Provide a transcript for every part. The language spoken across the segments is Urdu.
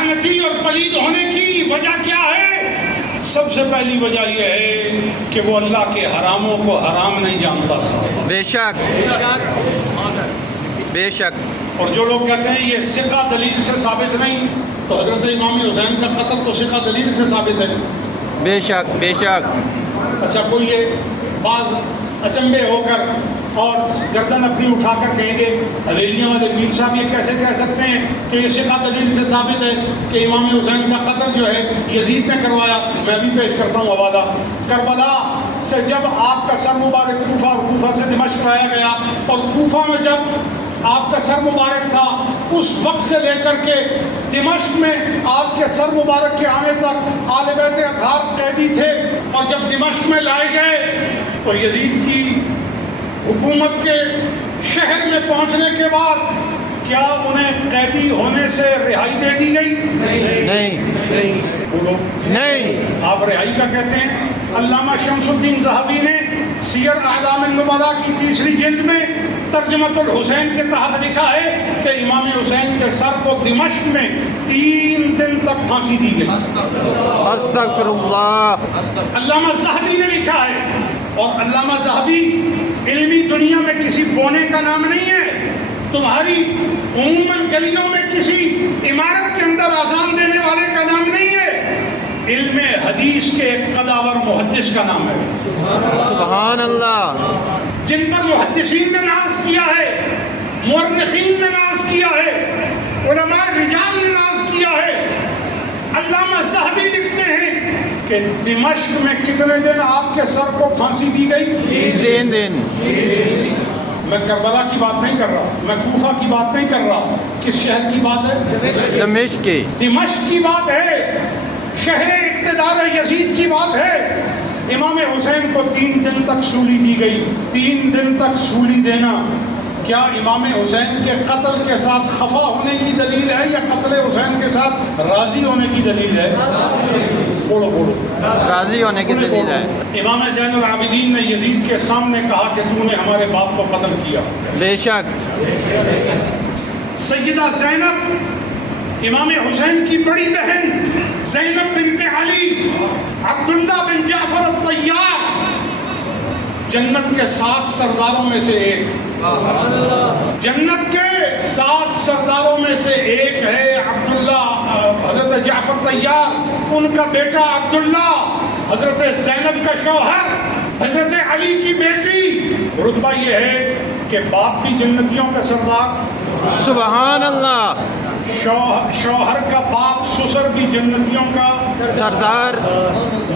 لعنتی اور پلید ہونے کی وجہ کیا ہے؟ سب سے پہلی وجہ یہ ہے کہ وہ اللہ کے حراموں کو حرام نہیں جانتا تھا. بے شک بے شک. اور جو لوگ کہتے ہیں یہ ثقہ دلیل سے ثابت نہیں، تو حضرت امام حسین کا قتل تو ثقہ دلیل سے ثابت ہے. بے شک بے شک. اچھا کوئی یہ بعض اچنبے ہو کر اور گردن اپنی اٹھا کر کہیں گے حویلیاں والے پیر صاحب یہ کیسے کہہ سکتے ہیں کہ یہ ثقہ دلیل سے ثابت ہے کہ امام حسین کا قتل جو ہے یزید نے کروایا. میں بھی پیش کرتا ہوں حوالہ. کربلا سے جب آپ کا سر مبارک کوفہ اور کوفہ سے دمشق لایا گیا، اور کوفہ میں جب آپ کا سر مبارک تھا، اس وقت سے لے کر کے دمشق میں آپ کے سر مبارک کے آنے تک آل بیت اطہار قیدی تھے. اور جب دمشق میں لائے گئے تو یزید کی حکومت کے شہر میں پہنچنے کے بعد کیا انہیں قیدی ہونے سے رہائی دے دی گئی؟ نہیں بولو نہیں. آپ رہائی کا کہتے ہیں. علامہ شمس الدین ذہبی نے سیر اعلام النبلاء کی 3 جلد میں ترجمۃ الحسین کے تحت لکھا ہے کہ امام حسین کے سر کو دمشق میں 3 دن تک پھانسی دی گئی. استغفر اللہ. علامہ ذہبی نے لکھا ہے. اور علامہ ذہبی علمی دنیا میں کسی بونے کا نام نہیں ہے. تمہاری عموماً گلیوں میں کسی عمارت کے اندر اذان دینے والے کا نام نہیں ہے. علم حدیث کے ایک قداور محدث کا نام ہے. سبحان اللہ. جن پر محدثین نے ناز کیا ہے، مورخین نے ناز کیا ہے، علماء رجال نے ناز کیا ہے. علامہ ذہبی لکھتے ہیں کہ دمشق میں کتنے دن آپ کے سر کو پھانسی دی گئی؟ 3 دن. میں کربلا کی بات نہیں کر رہا، میں کوفہ کی بات نہیں کر رہا. کس شہر کی بات ہے؟ دمشق کی. دمشق کی بات ہے. شہر اقتدار یزید کی بات ہے. امام حسین کو 3 دن تک سولی دی گئی. 3 دن تک سولی دینا کیا امام حسین کے قتل کے ساتھ خفا ہونے کی دلیل ہے یا قتل حسین کے ساتھ راضی ہونے کی دلیل ہے؟ بولو بولو. راضی ہونے کی دلیل ہے. امام زین العابدین نے یزید کے سامنے کہا کہ تو نے ہمارے باپ کو قتل کیا. بے شک. سیدہ زینب امام حسین کی بڑی بہن زینب بنت علی عبداللہ بن جعفر الطیار جنت کے 7 سرداروں میں سے ایک. جنت کے 7 سرداروں میں سے ایک ہے عبداللہ حضرت جعفر طیار. ان کا بیٹا عبداللہ حضرت زینب کا شوہر حضرت علی کی بیٹی. رتبہ یہ ہے کہ باپ بھی جنتیوں کا سردار، سبحان اللہ. شوہر کا باپ سسر بھی جنتیوں کا سردار،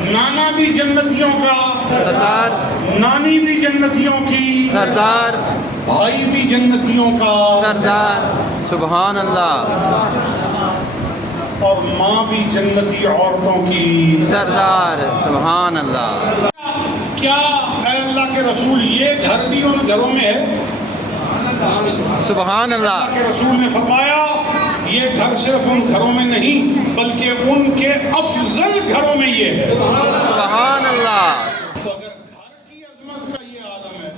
نانا بھی جنتیوں کا سردار، نانی بھی جنتیوں کی سردار، بھائی بھی جنتیوں کا سردار. سبحان اللہ. اور ماں بھی جنتی عورتوں کی سردار. سبحان اللہ. کیا اے اللہ کے رسول یہ گھر بھی ان گھروں میں ہے؟ سبحان اللہ. اللہ کے رسول نے فرمایا یہ گھر صرف ان گھروں میں نہیں بلکہ ان کے افضل گھروں میں یہ ہے. سبحان اللہ. تو اگر گھر کی عظمت کا یہ عالم ہے،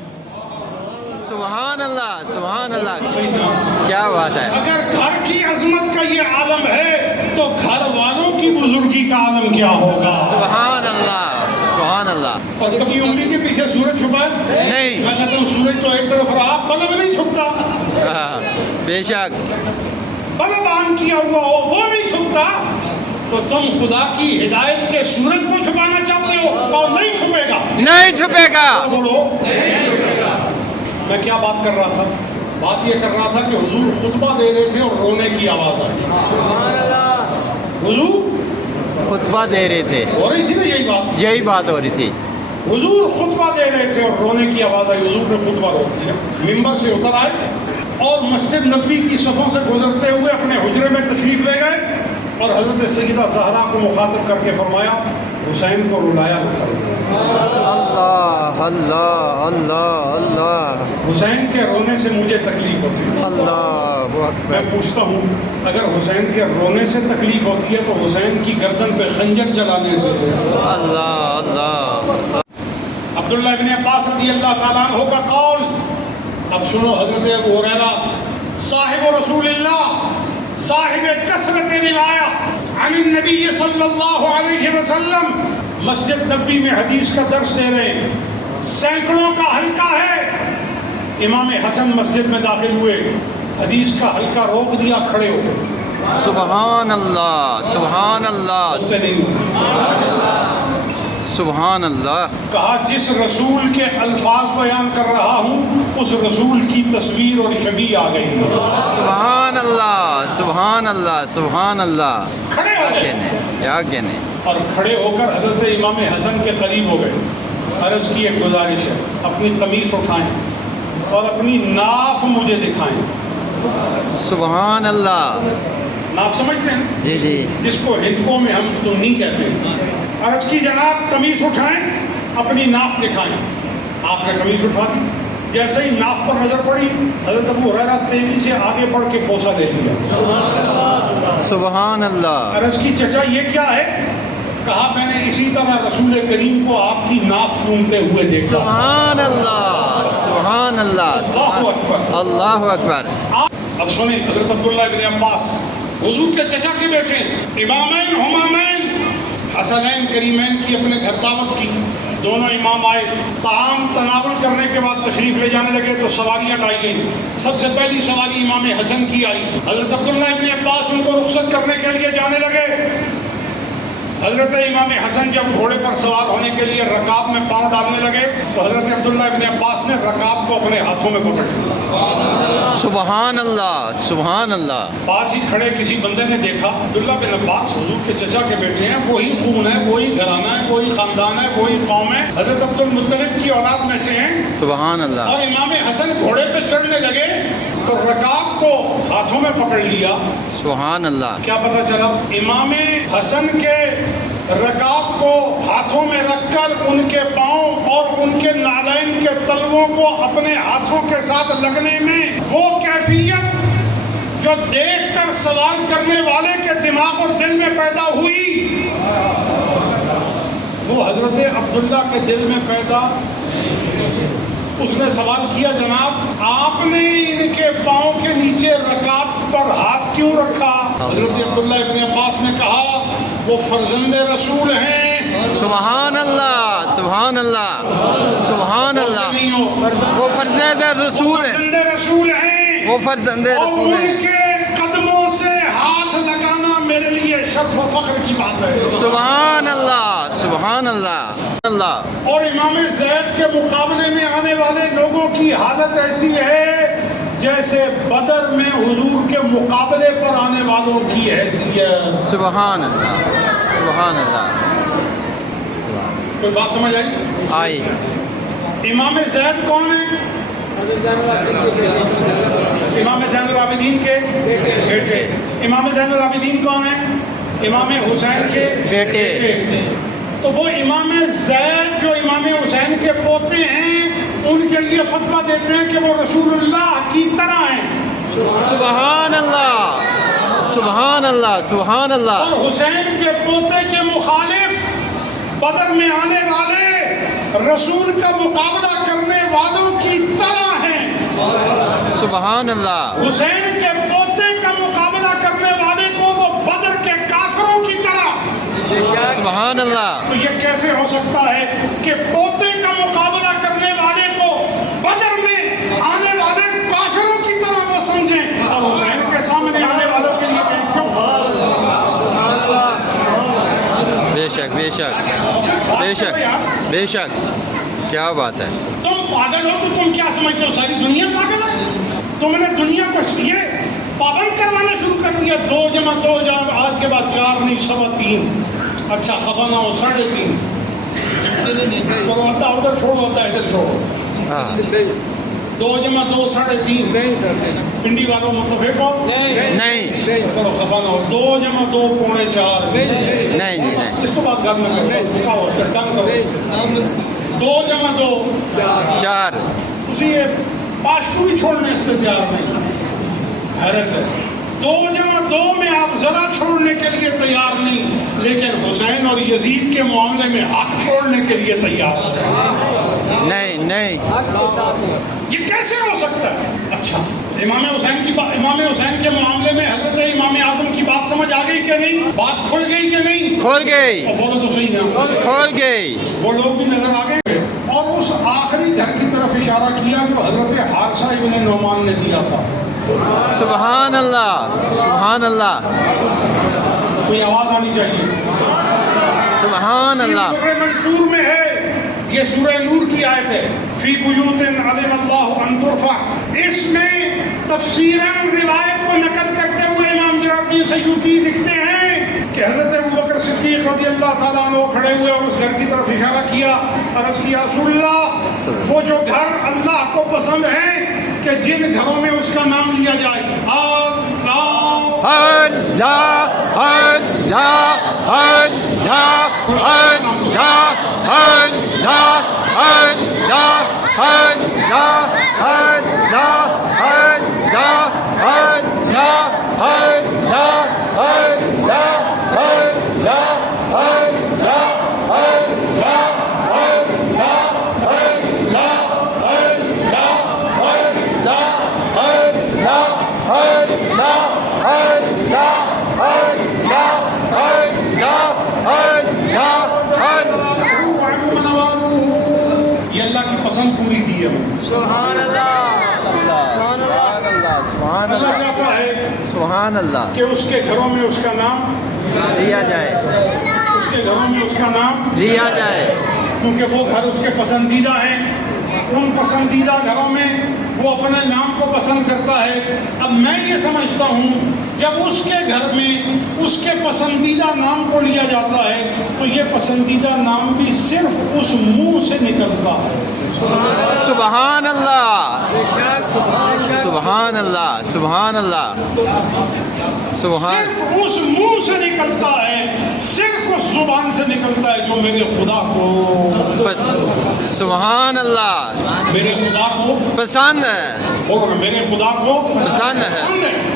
سبحان اللہ. سبحان اللہ. کیا بات ہے. اگر گھر کی عظمت کا یہ عالم ہے تو گھر والوں کی بزرگی کا عالم کیا ہوگا؟ سبحان اللہ. سبحان اللہ. اور کبھی انگلی کے پیچھے سورج چھپا ہے؟ نہیں. میں کہتا ہوں سورج تو ایک طرف رہا، بلب نہیں چھپتا. بے شک. بلب آن کیا ہوا ہو وہ نہیں چھپتا. تو تم خدا کی ہدایت کے سورج کو چھپانا چاہتے ہو اور نہیں چھپے گا. نہیں چھپے گا. بولو. میں کیا بات کر رہا تھا؟ بات یہ کر رہا تھا کہ حضور خطبہ دے رہے تھے اور رونے کی آواز آئی. حضور خطبہ دے رہے تھے. ہو رہی تھی نا یہی بات؟ یہی بات ہو رہی تھی. حضور خطبہ دے رہے تھے اور رونے کی آواز آئی. حضور نے خطبہ روک دیا، ممبر سے اتر آئے اور مسجد نبوی کی صفوں سے گزرتے ہوئے اپنے حجرے میں تشریف لے گئے اور حضرت سیدہ زہرا کو مخاطب کر کے فرمایا حسین کو رلایا نہ کرو. اللہ اللہ اللہ اللہ. حسین کے رونے سے مجھے تکلیف ہوتی ہے. اللہ میں اکبر. پوچھتا ہوں اگر حسین کے رونے سے تکلیف ہوتی ہے تو حسین کی گردن پہ خنجر چلانے سے؟ اللہ اللہ. عبداللہ ابن عباس رضی اللہ تعالیٰ عنہ کا قول. اب سنو حضرت ابو ہریرہ صاحب رسول اللہ، صاحب کثرت روایت، عن النبی صلی اللہ علیہ وسلم، مسجد نبوی میں حدیث کا درس دے رہے ہیں، سینکڑوں کا حلقہ ہے، امام حسن مسجد میں داخل ہوئے، حدیث کا حلقہ روک دیا، کھڑے ہو گئے، سبحان اللہ، سبحان اللہ، اس سے نہیں ہوئی۔ سبحان اللہ۔ کہا جس رسول کے الفاظ بیان کر رہا ہوں اس رسول کی تصویر اور شبیہ آ گئی، سبحان اللہ، سبحان اللہ، سبحان اللہ۔ کھڑے ہو گئے کیا کہنے۔ اور کھڑے ہو کر حضرت امام حسن کے قریب ہو گئے، عرض کی ایک گزارش ہے، اپنی قمیص اٹھائیں اور اپنی ناف مجھے دکھائیں۔ سبحان اللہ۔ ناف سمجھتے ہیں؟ جی جی۔ جس کو ہندکوں میں ہم تنی کہتے ہیں۔ عرض کی جناب قمیص اٹھائیں، اپنی ناف دکھائیں۔ آپ نے قمیص اٹھا دی، جیسے ہی ناف پر نظر پڑی حضرت ابو ہریرہ تیزی سے آگے بڑھ کے بوسہ دے دیا۔ سبحان اللہ۔ عرض کی چچا یہ کیا ہے؟ کہا میں نے اسی طرح رسول کریم کو آپ کی ناف چومتے ہوئے دیکھا۔ سبحان اللہ، سبحان اللہ، اللہ اکبر، اللہ اکبر۔ اب سنیں حضرت عبداللہ ابن عباس حضور کے چچا کے بیٹے، امامین ہمامین حسنین کریمین کی اپنے گھر دعوت کی، دونوں امام آئے، طعام تناول کرنے کے بعد تشریف لے جانے لگے تو سواریاں لائی گئیں۔ سب سے پہلی سواری امام حسن کی آئی، حضرت عبداللہ ابن عباس ان کو رخصت کرنے کے لیے جانے لگے۔ حضرت امام حسن جب گھوڑے پر سوار ہونے کے لیے رکاب میں پاؤں ڈالنے لگے تو حضرت عبداللہ ابن عباس نے رکاب کو اپنے ہاتھوں میں پکڑ لیا۔ سبحان اللہ، سبحان اللہ۔ پاس ہی کھڑے کسی بندے نے دیکھا عبداللہ بن عباس حضور کے چچا کے بیٹے ہیں، وہی خون ہے، وہی گھرانہ ہے، وہی خاندان ہے، وہی قوم ہے، حضرت عبد المطلب کی اولاد میں سے ہیں۔ سبحان اللہ۔ اور امام حسن گھوڑے پہ چڑھنے لگے تو رکاب کو ہاتھوں میں پکڑ لیا۔ سبحان اللہ۔ کیا پتہ چلا؟ امام حسن کے رکاب کو ہاتھوں میں رکھ کر ان کے پاؤں اور ان کے نالین کے تلووں کو اپنے ہاتھوں کے ساتھ لگنے میں وہ کیفیت جو دیکھ کر سوال کرنے والے کے دماغ اور دل میں پیدا ہوئی وہ حضرت عبداللہ کے دل میں پیدا۔ اس نے سوال کیا جناب آپ نے ان کے پاؤں کے نیچے رکاب پر ہاتھ کیوں رکھا؟ حضرت عبداللہ ابن عباس نے کہا وہ فرزند رسول ہیں۔ سبحان اللہ، سبحان اللہ، سبحان اللہ۔ وہ فرزند رسول ہیں، فرزند رسول ہیں، وہ فرزند اور رسول ان ہیں۔ کے قدموں سے ہاتھ لگانا میرے لیے شرف و فخر کی بات ہے۔ سبحان اللہ، سبحان اللہ، اللہ۔ اور امام زید کے مقابلے میں آنے والے لوگوں کی حالت ایسی ہے جیسے بدر میں حضور کے مقابلے پر آنے والوں کی حیثیت۔ سبحان اللہ، سبحان اللہ۔ کوئی بات سمجھ آئی؟ آئی۔ امام زید کون ہے؟ امام زین العابدین کے بیٹے۔ امام زین العابدین کون ہے؟ امام حسین کے بیٹے۔ تو وہ امام زید جو امام حسین کے پوتے ہیں ان کے لیے فتویٰ دیتے ہیں کہ وہ رسول اللہ کی طرح ہیں۔ سبحان اللہ، سبحان اللہ، سبحان اللہ۔ اور حسین کے پوتے کے مخالف بدر میں آنے والے رسول کا مقابلہ کرنے والوں کی طرح ہیں۔ سبحان اللہ۔ حسین کے پوتے کا مقابلہ کرنے والے کو وہ بدر کے کافروں کی طرح۔ سبحان اللہ۔ تو یہ کیسے ہو سکتا ہے کہ پوتے کا مقابلہ کرنے والے کو بدر میں آنے والے کافروں کی طرح وہ سمجھیں اور حسین کے سامنے آنے والوں کے لیے بے شک، بے شک، بے شک، بے شک۔ کیا بات ہے۔ تم پاگل ہو تو تم کیا سمجھتے ہو ساری دنیا پاگل ہے؟ تم نے دنیا کو یہ پابند کروانا شروع کر دیا، 2 + 2 آج کے بعد 4 نہیں 3.25۔ اچھا خفا نہ ہو 3.5۔ ہوتا ادھر چھوڑو، ہوتا ہے ادھر چھوڑو۔ 2 + 2 3.5۔ پنڈی والوں متفق ہو؟ نہیں، چلو خفا نہ ہو، 2 + 2 4.25۔ نہیں جی، نہیں۔ اس کو بات گھر میں کرو، سکھاؤ، ڈن کرو۔ 2 + 2 4۔ اسی پاسٹو بھی چھوڑنے اس سے تیار نہیں۔ حیرت ہے، 2 + 2 میں آپ ذرا چھوڑنے کے لیے تیار نہیں، لیکن حسین اور یزید کے معاملے میں حق چھوڑنے کے لیے تیار ہے۔ نہیں، نہیں۔ یہ کیسے ہو سکتا ہے؟ اچھا امام حسین کے معاملے میں حضرت امام اعظم کی بات سمجھ آ گئی کہ کہ نہیں؟ بات کھل گئی کہ نہیں؟ کھول گئی اور بولو تو صحیح نا، کھول گئی. وہ لوگ بھی نظر آ گئے. اور اس آخری گھر کی طرف اشارہ کیا جو حضرت حارثہ ابن نعمان نے دیا تھا. سبحان اللہ سبحان اللہ کوئی آواز آنی چاہیے. سبحان اللہ. سورہ منصور میں ہے، یہ سورہ نور کی آیت ہے. فی بیوت اذن اللہ ان ترفع. اس میں تفسیراً روایت کو نقل کرتے ہوئے امام جرابی سیوطی لکھتے ہیں کہ حضرت ابوبکر صدیق رضی اللہ تعالیٰ عنہ کھڑے ہوئے اور اس گھر کی طرف اشارہ کیا. عرض کیا رسول اللہ، وہ جو گھر اللہ کو پسند ہے کہ جن گھروں میں اس کا نام لیا جائے. اللہ اللہ اللہ اللہ اللہ اللہ اللہ یہ اللہ کی پسند پوری کی ہے. سبحان اللہ سبحان اللہ سبحان اللہ اللہ چاہتا ہے سبحان اللہ کہ اس کے گھروں میں اس کا نام لیا جائے اس کے گھروں میں اس کا نام لیا جائے. کیونکہ وہ گھر اس کے پسندیدہ ہیں. ان پسندیدہ گھروں میں وہ اپنے نام کو پسند کرتا ہے. اب میں یہ سمجھتا ہوں جب اس کے گھر میں اس کے پسندیدہ نام کو لیا جاتا ہے تو یہ پسندیدہ نام بھی صرف اس منہ سے نکلتا ہے. سبحان اللہ سبحان اللہ سبحان اللہ سبحان صرف اس منہ سے نکلتا ہے، صرف اس زبان سے نکلتا ہے جو میرے خدا کو بس سبحان اللہ میرے خدا کو پسند ہے ہوگا، میرے خدا کو پسند ہے. پسند ہے.